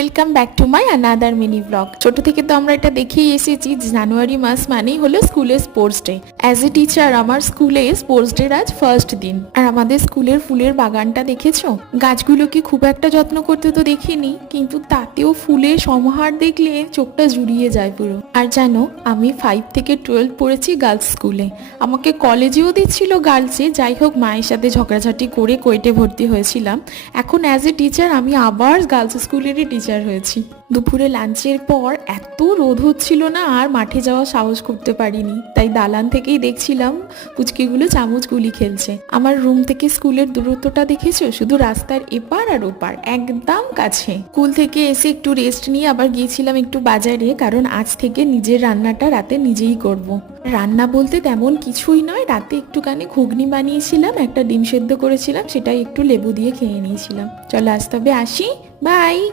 Welcome back to my another mini blog. ছোট থেকে তো আমরা এটা দেখেই এসেছি, জানুয়ারি মাস মানেই হলো স্কুলের sports day. As a teacher আমার স্কুলে স্পোর্টস ডের আজ ফার্স্ট দিন। আর আমাদের স্কুলের ফুলের বাগানটা দেখেছো? গাছগুলোকে খুব একটা যত্ন করতে তো দেখিনি, কিন্তু তাতেও ফুলের সমাহার দেখলে চোখটা জুড়িয়ে যায় পুরো। আর জানো, আমি 5 থেকে 12 পড়েছি গার্লস স্কুলে। আমাকে কলেজেও দিচ্ছিল গার্লসে, যাই হোক মায়ের সাথে ঝগড়াঝাটি করে কোয়েটে ভর্তি হয়েছিলাম। এখন অ্যাজ এ টিচার আমি আবার গার্লস স্কুলেরই টিচার হয়েছি। দুপুরে লাঞ্চের পর এত রোদ হচ্ছিল না, আর মাঠে যাওয়ার সাহস করতে পারিনি, তাই দালান থেকেই দেখছিলাম পুচকিগুলো চামচ গুলি খেলছে। আমার রুম থেকে স্কুলের দূরত্বটা দেখেছো? শুধু রাস্তার এপার আর ওপার, একদম কাছে। স্কুল থেকে এসে একটু রেস্ট নিয়ে আবার গিয়েছিলাম একটু বাজারে, কারণ আজ থেকে নিজের রান্নাটা রাতে নিজেই করব। রান্না বলতে তেমন কিছুই নয়, রাতে একটুখানি ঘুগনি বানিয়েছিলাম, একটা ডিম সেদ্ধ করেছিলাম, সেটাই একটু লেবু দিয়ে খেয়ে নিয়েছিলাম। চলো আজ তবে আসি, বাই।